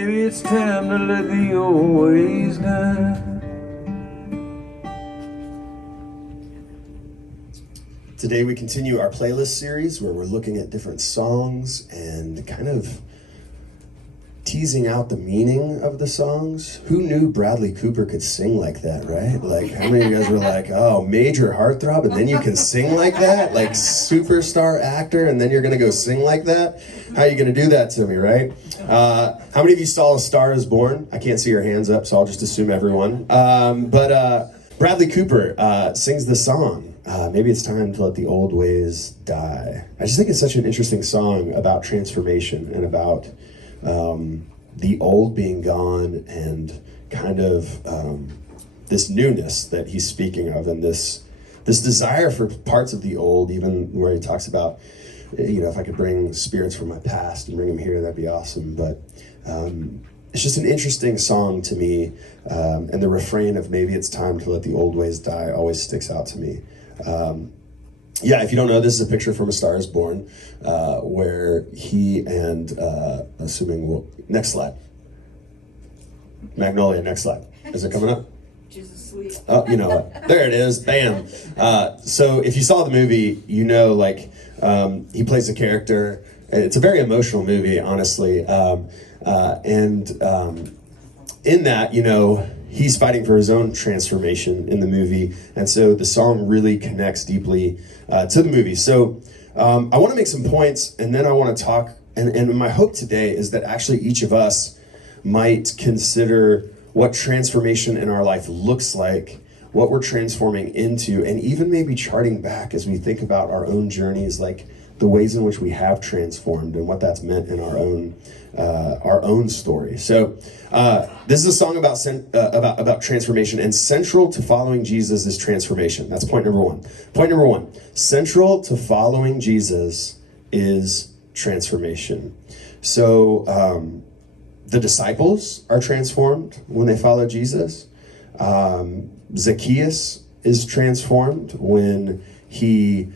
maybe it's time to let the old ways die. Today we continue our playlist series where we're looking at different songs and kind of teasing out the meaning of the songs. Who knew Bradley Cooper could sing like that, right? Like, how many of you guys were like, oh, major heartthrob, and then you can sing like that? Like, superstar actor, and then you're gonna go sing like that? How are you gonna do that to me, right? How many of you saw A Star Is Born? I can't see your hands up, so I'll just assume everyone. But Bradley Cooper sings the song. Maybe it's time to let the old ways die. I just think it's such an interesting song about transformation and about the old being gone and kind of this newness that he's speaking of, and this desire for parts of the old, even where he talks about, you know, if I could bring spirits from my past and bring them here, that'd be awesome. But it's just an interesting song to me, and the refrain of maybe it's time to let the old ways die always sticks out to me. Yeah, if you don't know, this is a picture from A Star Is Born, where he and, next slide. Magnolia, next slide. Is it coming up? Jesus sweet. Oh, you know what? There it is, bam. So if you saw the movie, you know, like, he plays a character. It's a very emotional movie, honestly. In that, you know, he's fighting for his own transformation in the movie, and so the song really connects deeply to the movie. So I want to make some points, and then I want to talk, and my hope today is that actually each of us might consider what transformation in our life looks like, what we're transforming into, and even maybe charting back as we think about our own journeys, like the ways in which we have transformed and what that's meant in our own story. So this is a song about transformation, and central to following Jesus is transformation. That's point number one. Point number one, central to following Jesus is transformation. So the disciples are transformed when they follow Jesus. Zacchaeus is transformed when he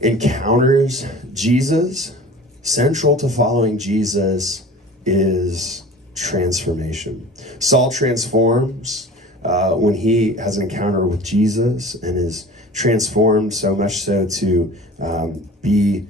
encounters Jesus. Central to following Jesus is transformation. Saul transforms when he has an encounter with Jesus and is transformed so much so to be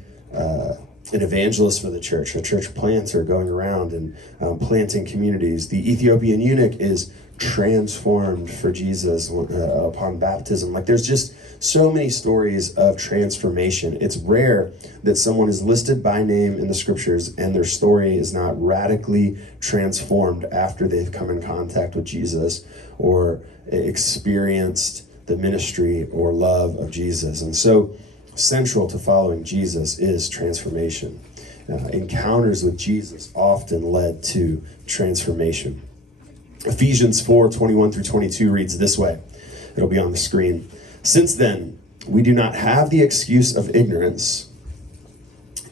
an evangelist for the church, a church planter going around and planting communities. The Ethiopian eunuch is transformed for Jesus upon baptism. Like, there's just so many stories of transformation. It's rare that someone is listed by name in the scriptures and their story is not radically transformed after they've come in contact with Jesus or experienced the ministry or love of Jesus. And so central to following Jesus is transformation. Encounters with Jesus often led to transformation. Ephesians 4:21-22 reads this way. It'll be on the screen. Since then, we do not have the excuse of ignorance.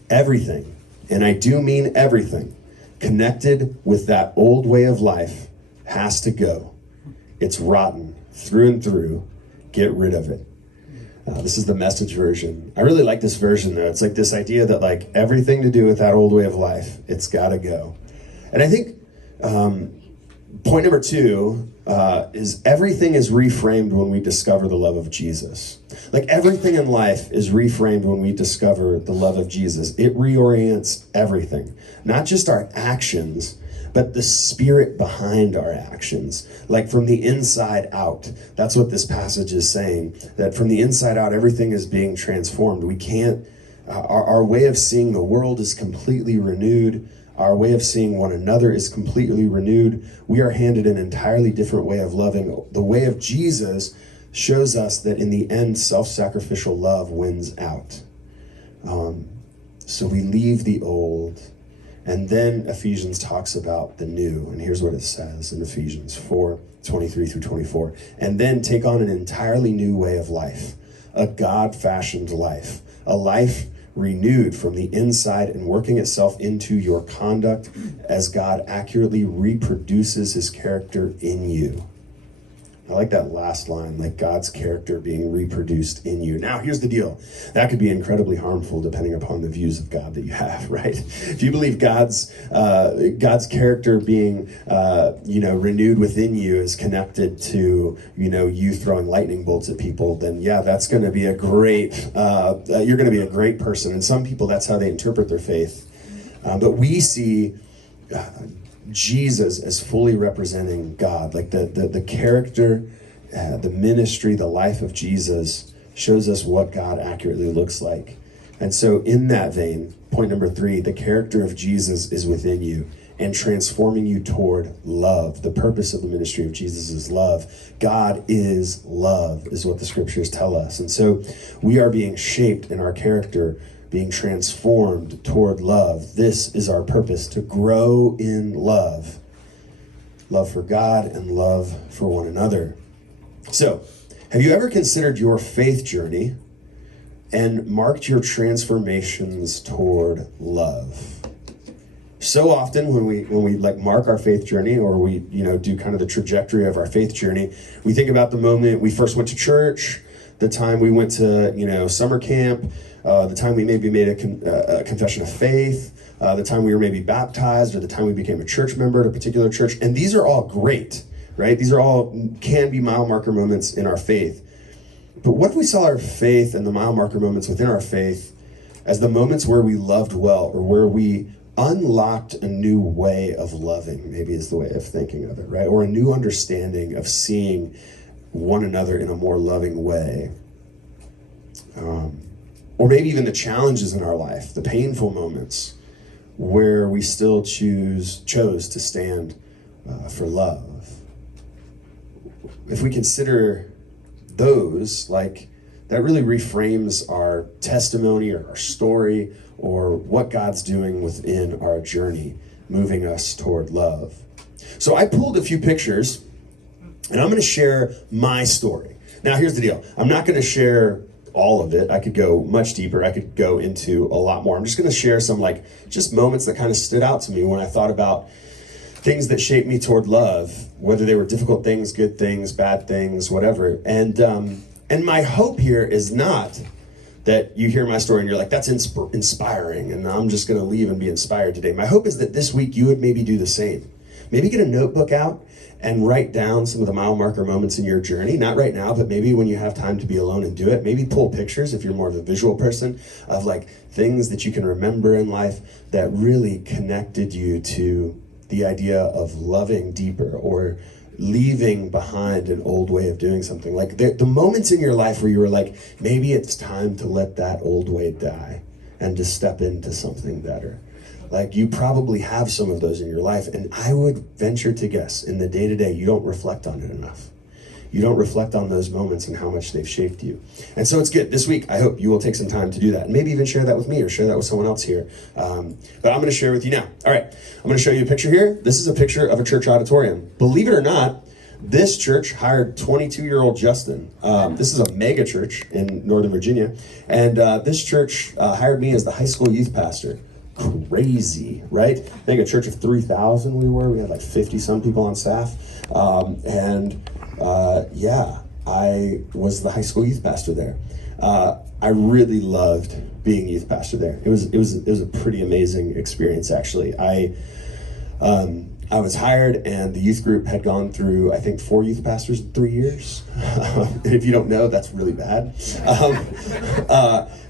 Everything, and I do mean everything, connected with that old way of life has to go. It's rotten through and through. Get rid of it. This is the Message version. I really like this version, though. It's like this idea that, like, everything to do with that old way of life, it's got to go. And I think point number two is everything is reframed when we discover the love of Jesus. Like, everything in life is reframed when we discover the love of Jesus. It reorients everything, not just our actions, but the spirit behind our actions, like from the inside out. That's what this passage is saying, that from the inside out, everything is being transformed. We can't, our way of seeing the world is completely renewed. Our way of seeing one another is completely renewed. We are handed an entirely different way of loving. The way of Jesus shows us that in the end, self-sacrificial love wins out. So we leave the old. And then Ephesians talks about the new. And here's what it says in Ephesians 4:23-24. And then take on an entirely new way of life, a God-fashioned life, a life renewed from the inside and working itself into your conduct as God accurately reproduces his character in you. I like that last line, like God's character being reproduced in you. Now, here's the deal. That could be incredibly harmful depending upon the views of God that you have, right? If you believe God's character being, renewed within you is connected to, you throwing lightning bolts at people, then yeah, that's going to be you're going to be a great person. And some people, that's how they interpret their faith. But we see Jesus as fully representing God. Like the character, the ministry, the life of Jesus shows us what God accurately looks like. And so in that vein, point number 3, the character of Jesus is within you and transforming you toward love. The purpose of the ministry of Jesus is love. God is love, is what the scriptures tell us. And so we are being shaped in our character, being transformed toward love. This is our purpose, to grow in love. Love for God and love for one another. So, have you ever considered your faith journey and marked your transformations toward love? So often when we mark our faith journey, or we do kind of the trajectory of our faith journey, we think about the moment we first went to church, the time we went to summer camp, the time we maybe made a confession of faith, the time we were maybe baptized, or the time we became a church member at a particular church. And these are all great, right? These are all can be mile marker moments in our faith. But what if we saw our faith and the mile marker moments within our faith as the moments where we loved well, or where we unlocked a new way of loving, maybe is the way of thinking of it, right? Or a new understanding of seeing one another in a more loving way. Or maybe even the challenges in our life, the painful moments where we still chose to stand for love. If we consider those, that really reframes our testimony or our story or what God's doing within our journey, moving us toward love. So I pulled a few pictures, and I'm going to share my story. Now, here's the deal. I'm not going to share all of it. I could go much deeper. I could go into a lot more. I'm just going to share some just moments that kind of stood out to me when I thought about things that shaped me toward love, whether they were difficult things, good things, bad things, whatever. And my hope here is not that you hear my story and you're like, that's inspiring, and I'm just going to leave and be inspired today. My hope is that this week you would maybe do the same. Maybe get a notebook out and write down some of the mile marker moments in your journey. Not right now, but maybe when you have time to be alone and do it. Maybe pull pictures, if you're more of a visual person, of things that you can remember in life that really connected you to the idea of loving deeper, or leaving behind an old way of doing something. The moments in your life where you were like, maybe it's time to let that old way die and to step into something better. You probably have some of those in your life, and I would venture to guess in the day-to-day you don't reflect on it enough. You don't reflect on those moments and how much they've shaped you. And so it's good. This week, I hope you will take some time to do that. And maybe even share that with me or share that with someone else here. But I'm going to share with you now. All right, I'm going to show you a picture here. This is a picture of a church auditorium. Believe it or not, this church hired 22-year-old Justin. This is a mega church in Northern Virginia. And this church hired me as the high school youth pastor. Crazy, right? I think a church of 3,000 we had 50-some people on staff. I was the high school youth pastor there. I really loved being youth pastor there. It was a pretty amazing experience, actually. I was hired, and the youth group had gone through, I think, 4 youth pastors in 3 years. And if you don't know, that's really bad.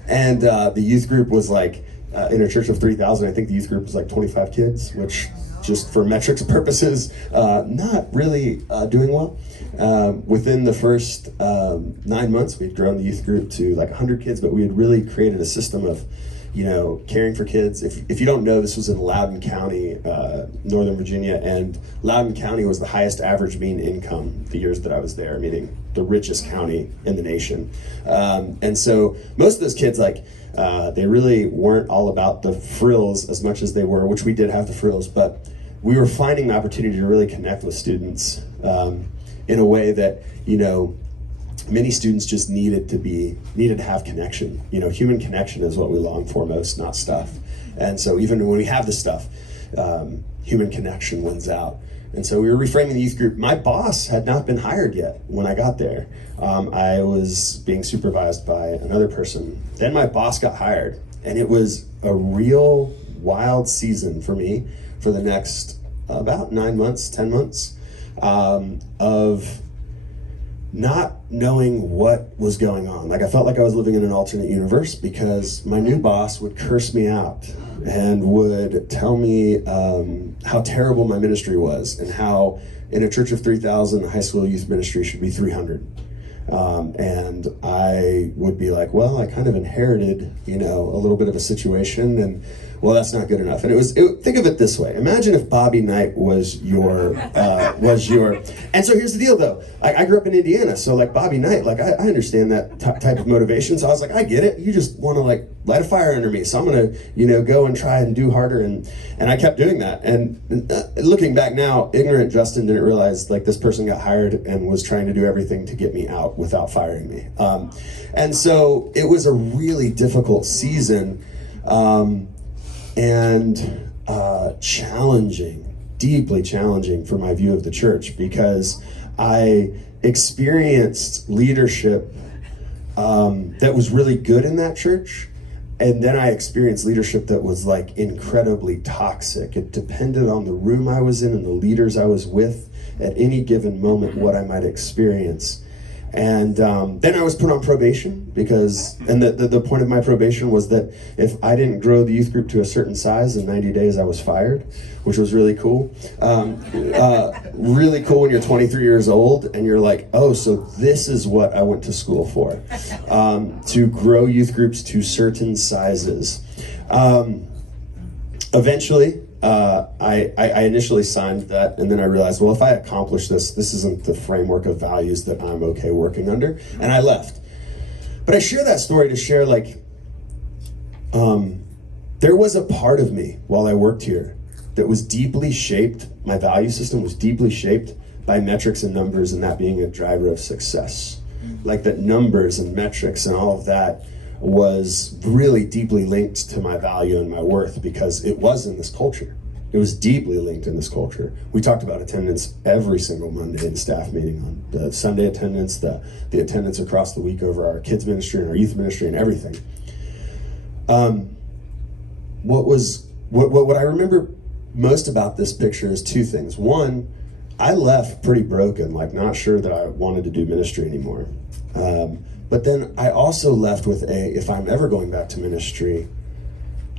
The youth group was in a church of 3,000, I think the youth group was 25 kids, which, just for metrics purposes, not really doing well. Within the first 9 months, we'd grown the youth group to 100 kids, but we had really created a system of, caring for kids. If you don't know, this was in Loudoun County, Northern Virginia, and Loudoun County was the highest average mean income the years that I was there, meaning the richest county in the nation. And so most of those kids, they really weren't all about the frills as much as they were, which we did have the frills, but we were finding the opportunity to really connect with students in a way that, many students just needed to have connection. Human connection is what we long for most, not stuff. And so even when we have the stuff, human connection wins out. And so we were reframing the youth group. My boss had not been hired yet when I got there. I was being supervised by another person. Then my boss got hired, and it was a real wild season for me for the next about 9 months, 10 months of not knowing what was going on. Like, I felt like I was living in an alternate universe because my new boss would curse me out and would tell me how terrible my ministry was and how in a church of 3,000, a high school youth ministry should be 300. And I would be like, well, I kind of inherited, a little bit of a situation, and well, that's not good enough. And think of it this way. Imagine if Bobby Knight was your, and so here's the deal though. I grew up in Indiana, so like Bobby Knight, like I understand that type of motivation. So I was like, I get it. You just want to like light a fire under me. So I'm going to, go and try and do harder. And I kept doing that. And looking back now, ignorant Justin didn't realize like this person got hired and was trying to do everything to get me out without firing me. And so it was a really difficult season. And challenging, deeply challenging for my view of the church, because I experienced leadership that was really good in that church, and then I experienced leadership that was like incredibly toxic. It depended on the room I was in and the leaders I was with at any given moment what I might experience. And then I was put on probation and the point of my probation was that if I didn't grow the youth group to a certain size, in 90 days I was fired, which was really cool. Really cool when you're 23 years old and you're like, oh, so this is what I went to school for, to grow youth groups to certain sizes. Eventually, I initially signed that, and then I realized, well, if I accomplish this isn't the framework of values that I'm okay working under, and I left. But I share that story to share, like, there was a part of me while I worked here that was deeply shaped, my value system was deeply shaped by metrics and numbers, and that being a driver of success. Like that numbers and metrics and all of that was really deeply linked to my value and my worth because it was in this culture. It was deeply linked in this culture. We talked about attendance every single Monday in staff meeting, on the Sunday attendance, the attendance across the week over our kids ministry and our youth ministry and everything. What I remember most about this picture is two things. One, I left pretty broken, like not sure that I wanted to do ministry anymore. But then I also left with if I'm ever going back to ministry,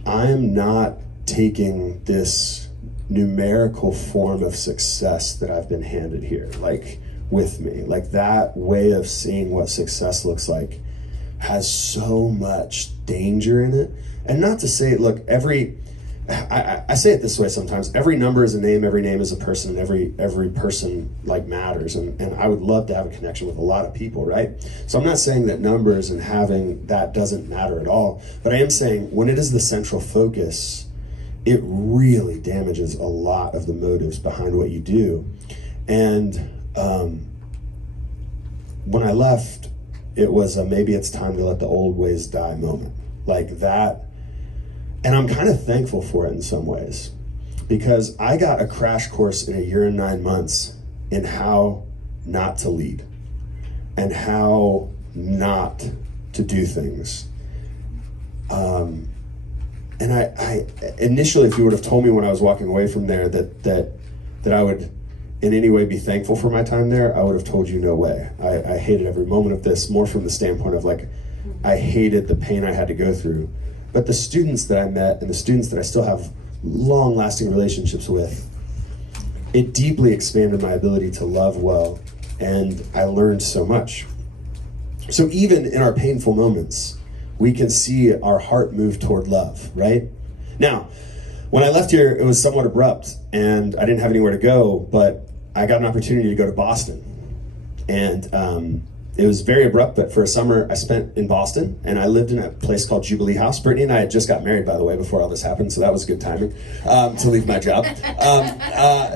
I'm not taking this numerical form of success that I've been handed here, like with me. Like that way of seeing what success looks like has so much danger in it. And not to say, look, I say it this way sometimes, every number is a name, every name is a person, and every person like matters. And I would love to have a connection with a lot of people, right? So I'm not saying that numbers and having that doesn't matter at all, but I am saying when it is the central focus, it really damages a lot of the motives behind what you do. And when I left, it was a maybe it's time to let the old ways die moment. Like that. And I'm kind of thankful for it in some ways, because I got a crash course in 1 year and 9 months in how not to lead and how not to do things. And I initially, if you would have told me when I was walking away from there that I would in any way be thankful for my time there, I would have told you no way. I hated every moment of this, more from the standpoint of like, I hated the pain I had to go through. But the students that I met and the students that I still have long-lasting relationships with, it deeply expanded my ability to love well, and I learned so much. So even in our painful moments, we can see our heart move toward love, right? Now, when I left here, it was somewhat abrupt, and I didn't have anywhere to go, but I got an opportunity to go to Boston. And it was very abrupt, but for a summer I spent in Boston, and I lived in a place called Jubilee House. Brittany and I had just got married, by the way, before all this happened, so that was good timing to leave my job.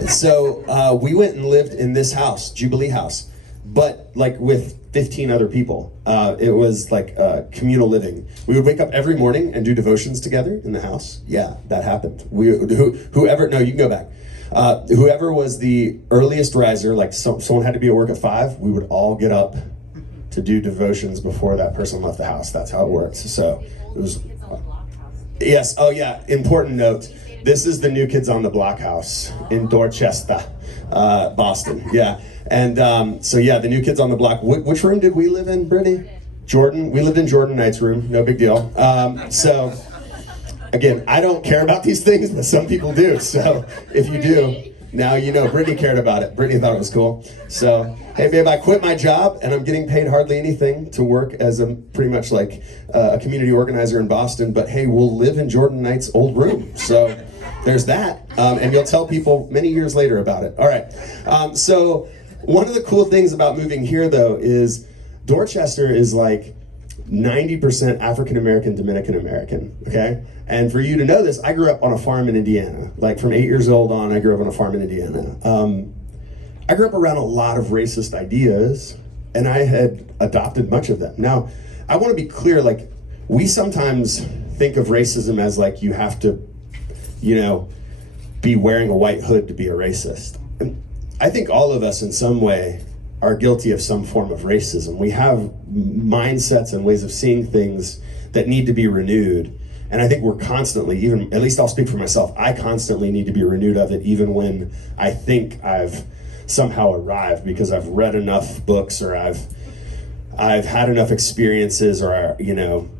So we went and lived in this house, Jubilee House, but like with 15 other people. It was like communal living. We would wake up every morning and do devotions together in the house. Yeah, that happened. No, you can go back. Whoever was the earliest riser, like someone had to be at work at 5, we would all get up to do devotions before that person left the house. That's how it works. So it was. Yes. Oh, yeah. Important note. This is the New Kids on the Block house in Dorchester, Boston. Yeah. And so yeah, the New Kids on the Block. Which room did we live in, Brittany? Jordan. We lived in Jordan Knight's room. No big deal. So again, I don't care about these things, but some people do. So if you do, now you know. Brittany cared about it. Brittany thought it was cool. So, hey babe, I quit my job and I'm getting paid hardly anything to work as a pretty much like a community organizer in Boston. But hey, we'll live in Jordan Knight's old room. So there's that. And you'll tell people many years later about it. All right. So one of the cool things about moving here, though, is Dorchester is like 90% African American, Dominican American, okay? And for you to know this, I grew up on a farm in Indiana. Like from 8 years old on, I grew up on a farm in Indiana. I grew up around a lot of racist ideas, and I had adopted much of them. Now, I want to be clear, like, we sometimes think of racism as like you have to, you know, be wearing a white hood to be a racist. And I think all of us in some way are guilty of some form of racism. We have mindsets and ways of seeing things that need to be renewed. And I think we're constantly, even, at least I'll speak for myself, I constantly need to be renewed of it, even when I think I've somehow arrived because I've read enough books or I've had enough experiences or, you know,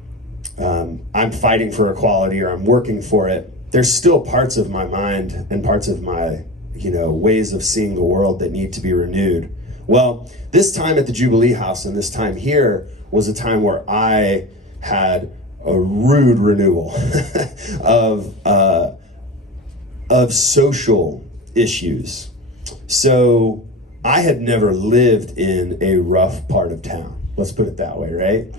I'm fighting for equality or I'm working for it. There's still parts of my mind and parts of my, you know, ways of seeing the world that need to be renewed. Well, this time at the Jubilee House and this time here was a time where I had a rude renewal of social issues. So I had never lived in a rough part of town. Let's put it that way, right?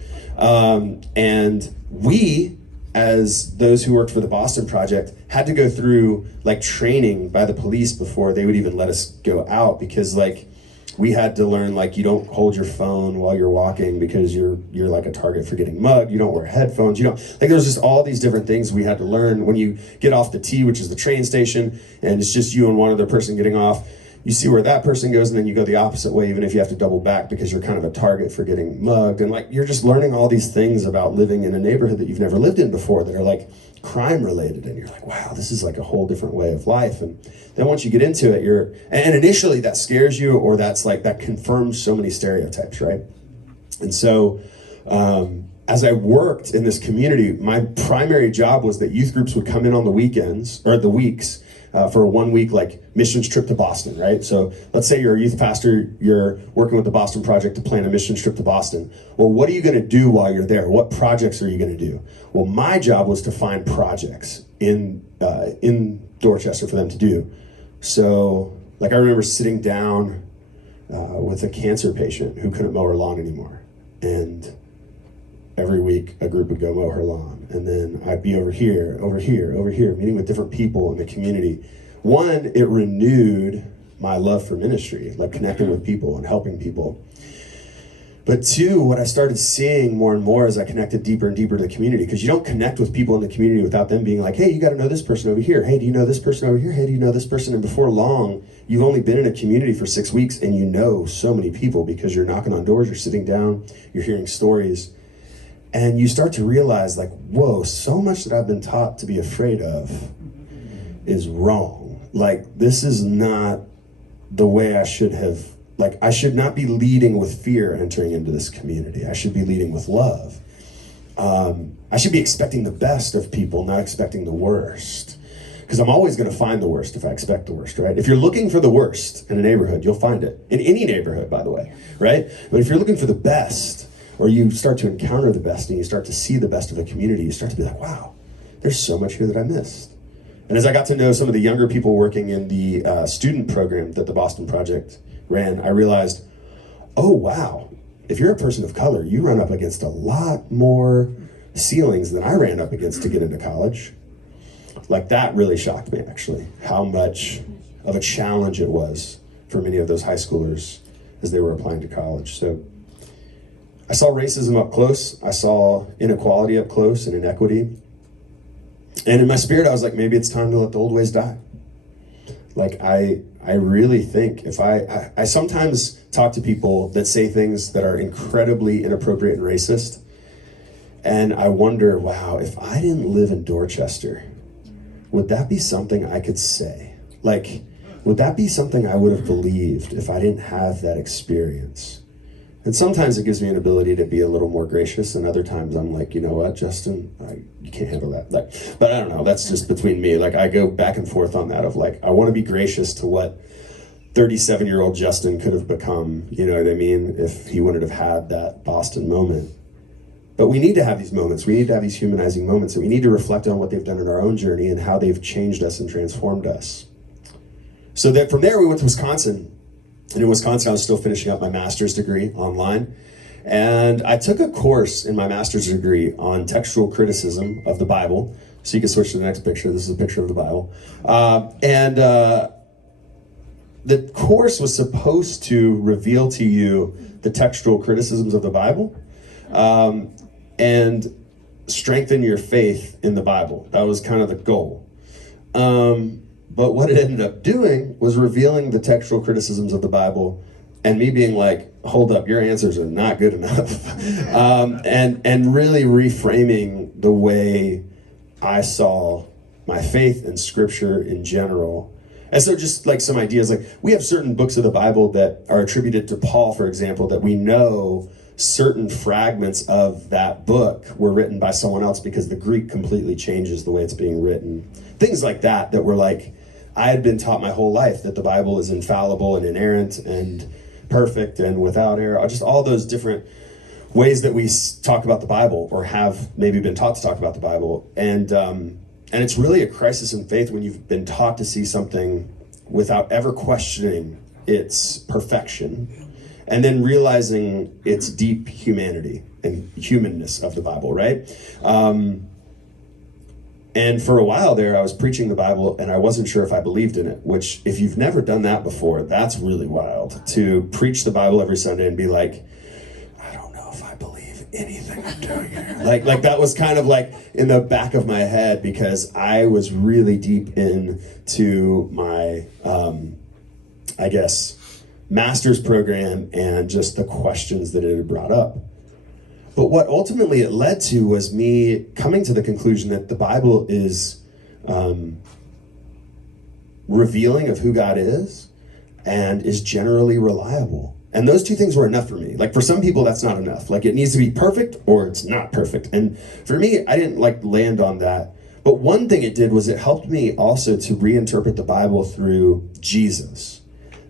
And we, as those who worked for the Boston Project, had to go through like training by the police before they would even let us go out, because like we had to learn like you don't hold your phone while you're walking because you're like a target for getting mugged. You don't wear headphones. You don't, like, there's just all these different things we had to learn. When you get off the T, which is the train station, and it's just you and one other person getting off, you see where that person goes, and then you go the opposite way, even if you have to double back because you're kind of a target for getting mugged. And like, you're just learning all these things about living in a neighborhood that you've never lived in before that are like crime related. And you're like, wow, this is like a whole different way of life. And then once you get into it, and initially that scares you, or that's like, that confirms so many stereotypes, right? And so, as I worked in this community, my primary job was that youth groups would come in on the weekends, or the weeks, for a 1 week like missions trip to Boston, right? So let's say you're a youth pastor, you're working with the Boston Project to plan a missions trip to Boston. Well, what are you gonna do while you're there? What projects are you gonna do? Well, my job was to find projects in Dorchester for them to do. So like I remember sitting down with a cancer patient who couldn't mow her lawn anymore. And every week a group would go mow her lawn. And then I'd be over here, meeting with different people in the community. One, it renewed my love for ministry, like connecting with people and helping people. But two, what I started seeing more and more as I connected deeper and deeper to the community, because you don't connect with people in the community without them being like, hey, you got to know this person over here. Hey, do you know this person over here? Hey, do you know this person? And before long, you've only been in a community for 6 weeks and you know so many people because you're knocking on doors, you're sitting down, you're hearing stories. And you start to realize like, whoa, so much that I've been taught to be afraid of is wrong. Like, this is not the way I should have, like, I should not be leading with fear entering into this community. I should be leading with love. I should be expecting the best of people, not expecting the worst. Because I'm always gonna find the worst if I expect the worst, right? If you're looking for the worst in a neighborhood, you'll find it. In any neighborhood, by the way, right? But if you're looking for the best, or you start to encounter the best and you start to see the best of a community, you start to be like, wow, there's so much here that I missed. And as I got to know some of the younger people working in the student program that the Boston Project ran, I realized, oh wow, if you're a person of color, you run up against a lot more ceilings than I ran up against to get into college. Like, that really shocked me, actually, how much of a challenge it was for many of those high schoolers as they were applying to college. So I saw racism up close. I saw inequality up close and inequity. And in my spirit, I was like, maybe it's time to let the old ways die. Like I really think if I sometimes talk to people that say things that are incredibly inappropriate and racist, and I wonder, wow, if I didn't live in Dorchester, would that be something I could say? Like, would that be something I would have believed if I didn't have that experience? And sometimes it gives me an ability to be a little more gracious, and other times I'm like, you know what, Justin, you can't handle that. Like, but I don't know, that's just between me. Like, I go back and forth on that of like, I want to be gracious to what 37-year-old Justin could have become, you know what I mean, if he wouldn't have had that Boston moment. But we need to have these moments. We need to have these humanizing moments, and we need to reflect on what they've done in our own journey and how they've changed us and transformed us. So that from there we went to Wisconsin. And in Wisconsin, I was still finishing up my master's degree online. And I took a course in my master's degree on textual criticism of the Bible. So you can switch to the next picture. This is a picture of the Bible. The course was supposed to reveal to you the textual criticisms of the Bible and strengthen your faith in the Bible. That was kind of the goal. But what it ended up doing was revealing the textual criticisms of the Bible and me being like, hold up, your answers are not good enough. And really reframing the way I saw my faith in Scripture in general. And so just like some ideas, like we have certain books of the Bible that are attributed to Paul, for example, that we know certain fragments of that book were written by someone else because the Greek completely changes the way it's being written. Things like that were like, I had been taught my whole life that the Bible is infallible and inerrant and perfect and without error. Just all those different ways that we talk about the Bible or have maybe been taught to talk about the Bible. And it's really a crisis in faith when you've been taught to see something without ever questioning its perfection and then realizing its deep humanity and humanness of the Bible, right? And for a while there, I was preaching the Bible and I wasn't sure if I believed in it, which if you've never done that before, that's really wild. To preach the Bible every Sunday and be like, I don't know if I believe anything I'm doing here. Like that was kind of like in the back of my head because I was really deep into my, I guess, master's program and just the questions that it had brought up. But what ultimately it led to was me coming to the conclusion that the Bible is revealing of who God is and is generally reliable. And those two things were enough for me. Like for some people, that's not enough. Like it needs to be perfect or it's not perfect. And for me, I didn't like land on that. But one thing it did was it helped me also to reinterpret the Bible through Jesus.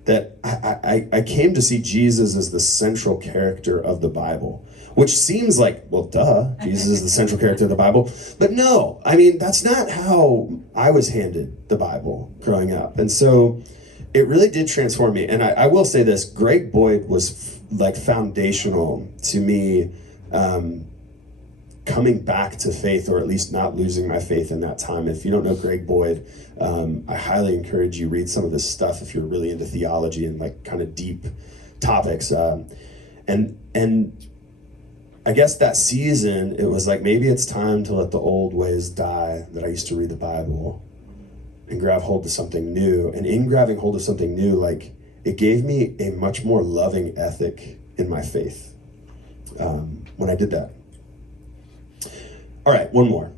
That I came to see Jesus as the central character of the Bible. Which seems like, well, duh, Jesus is the central character of the Bible. But no, I mean, that's not how I was handed the Bible growing up. And so it really did transform me. And I will say this, Greg Boyd was like foundational to me coming back to faith, or at least not losing my faith in that time. If you don't know Greg Boyd, I highly encourage you read some of this stuff if you're really into theology and like kind of deep topics. And I guess that season, it was like, maybe it's time to let the old ways die, that I used to read the Bible and grab hold of something new. And in grabbing hold of something new, like it gave me a much more loving ethic in my faith when I did that. All right, one more.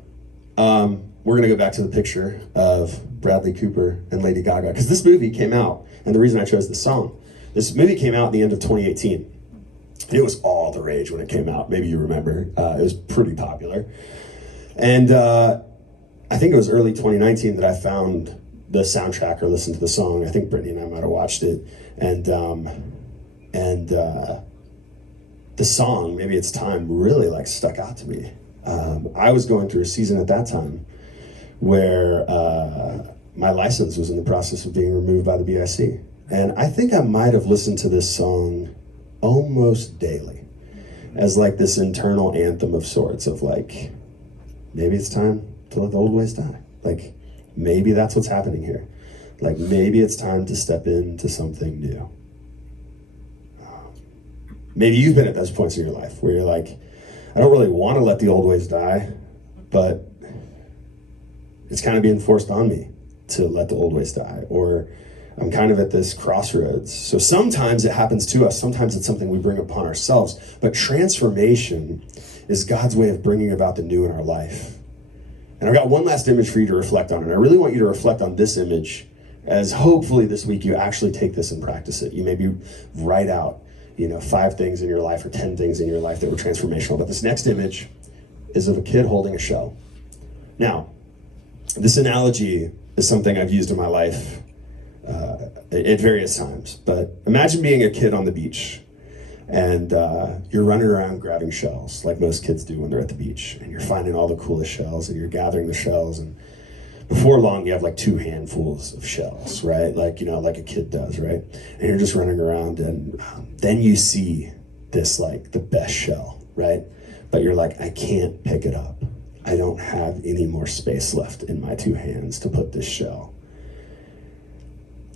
We're gonna go back to the picture of Bradley Cooper and Lady Gaga, because this movie came out, and the reason I chose this song, this movie came out at the end of 2018. It was all the rage when it came out. Maybe you remember. It was pretty popular. And I think it was early 2019 that I found the soundtrack or listened to the song. I think Brittany and I might have watched it. And the song, Maybe It's Time, really like stuck out to me. I was going through a season at that time where my license was in the process of being removed by the BIC. And I think I might have listened to this song almost daily as like this internal anthem of sorts of like, maybe it's time to let the old ways die. Like maybe that's what's happening here. Like maybe it's time to step into something new. Maybe you've been at those points in your life where you're like, I don't really want to let the old ways die, but it's kind of being forced on me. to let the old ways die, or I'm kind of at this crossroads. So sometimes it happens to us, sometimes it's something we bring upon ourselves, but transformation is God's way of bringing about the new in our life. And I've got one last image for you to reflect on, and I really want you to reflect on this image as hopefully this week you actually take this and practice it. You maybe write out, 5 things in your life or 10 things in your life that were transformational. But this next image is of a kid holding a shell. Now, this analogy is something I've used in my life at various times. But imagine being a kid on the beach, and you're running around grabbing shells like most kids do when they're at the beach, and you're finding all the coolest shells, and you're gathering the shells, and before long you have like 2 handfuls of shells, right? Like a kid does, right? And you're just running around, and then you see this, like, the best shell, right? But you're like, I can't pick it up. I don't have any more space left in my 2 hands to put this shell.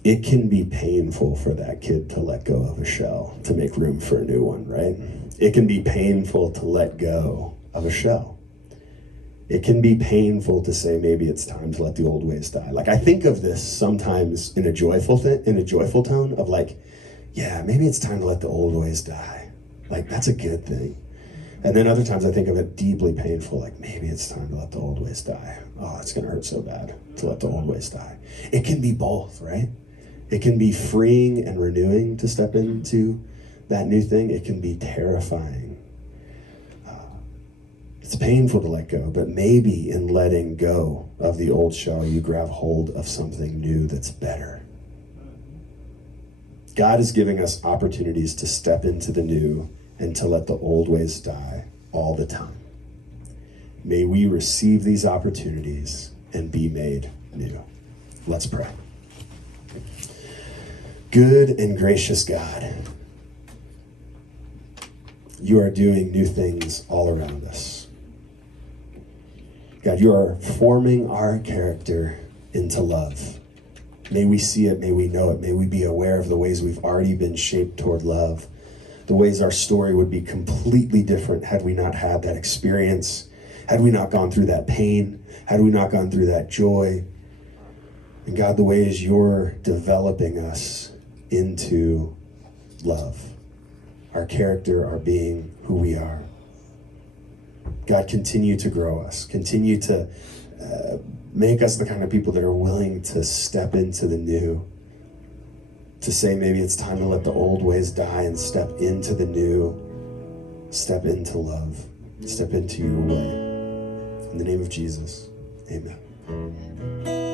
It can be painful for that kid to let go of a shell to make room for a new one, right? It can be painful to let go of a shell. It can be painful to say, maybe it's time to let the old ways die. Like, I think of this sometimes in a joyful tone of like, yeah, maybe it's time to let the old ways die. Like, that's a good thing. And then other times I think of it deeply painful, like maybe it's time to let the old ways die. Oh, it's gonna hurt so bad to let the old ways die. It can be both, right? It can be freeing and renewing to step into that new thing. It can be terrifying. It's painful to let go, but maybe in letting go of the old shell, you grab hold of something new that's better. God is giving us opportunities to step into the new and to let the old ways die all the time. May we receive these opportunities and be made new. Let's pray. Good and gracious God, you are doing new things all around us. God, you are forming our character into love. May we see it, may we know it, may we be aware of the ways we've already been shaped toward love, the ways our story would be completely different had we not had that experience, had we not gone through that pain, had we not gone through that joy. And God, the ways you're developing us into love, our character, our being, who we are. God, continue to grow us. Continue to make us the kind of people that are willing to step into the new, to say maybe it's time to let the old ways die and step into the new, step into love, step into your way. In the name of Jesus, amen.